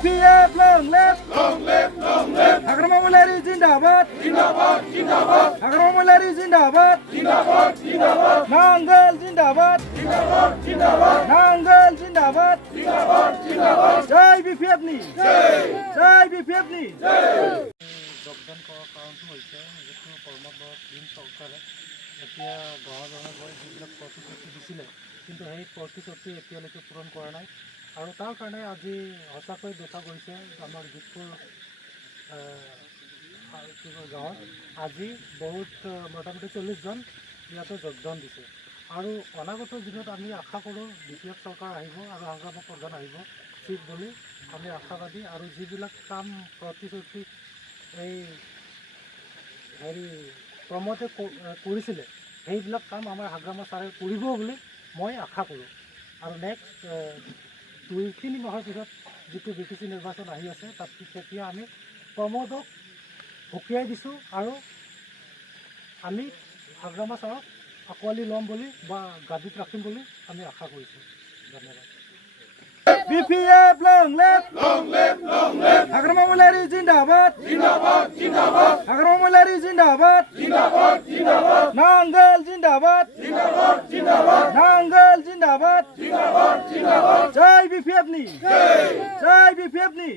BPF long live Hagrama Mulari Zindabad Hagrama Mulari Zindabad Nangal Zindabad Nangal Zindabad Jai BPF ni Jai BPF ni যোগদান কৰাৰ কাৰণটো হৈছে যিটো কৰ্মৰত দিন চৰকাৰে এতিয়া গাঁৱে গৈ যিবিলাক প্ৰতিশ্ৰুতি দিছিলে কিন্তু সেই প্ৰতিশ্ৰুতি এতিয়ালৈকে পূৰণ কৰা নাই আৰু তাৰ কাৰণে আজি সঁচাকৈ দেখা গৈছে আমাৰ গীতপুৰ গাঁৱত আজি বহুত মোটামুটি 40 জন ইয়াতে যোগদান দিছে আৰু অনাগত দিনত আমি আশা কৰোঁ BPF চৰকাৰ আহিব আৰু সংগ্ৰামক প্ৰধান আহিব ঠিক বুলি আমি আশাবাদী আৰু যিবিলাক কাম প্ৰতিশ্ৰুতি এই হেৰি প্ৰমোদে কৰিছিলে সেইবিলাক কাম আমাৰ হাগ্ৰামা ছাৰে কৰিব বুলি মই আশা কৰোঁ আৰু নেক্সট 2-3 মাহৰ পিছত যিটো BPC নিৰ্বাচন আহি আছে তাত তেতিয়া আমি প্ৰমোদক সকীয়াই দিছোঁ আৰু আমি হাগ্ৰামা ছাৰক আঁকোৱালি ল'ম বুলি বা গাদীত ৰাখিম বুলি আমি আশা কৰিছোঁ ধন্যবাদ BPF long live Hagrama Mulari Zindabad Hagrama Mulari Zindabad Nangal Zindabad Nangal Zindabad Jai BPF ni Jai BPF ni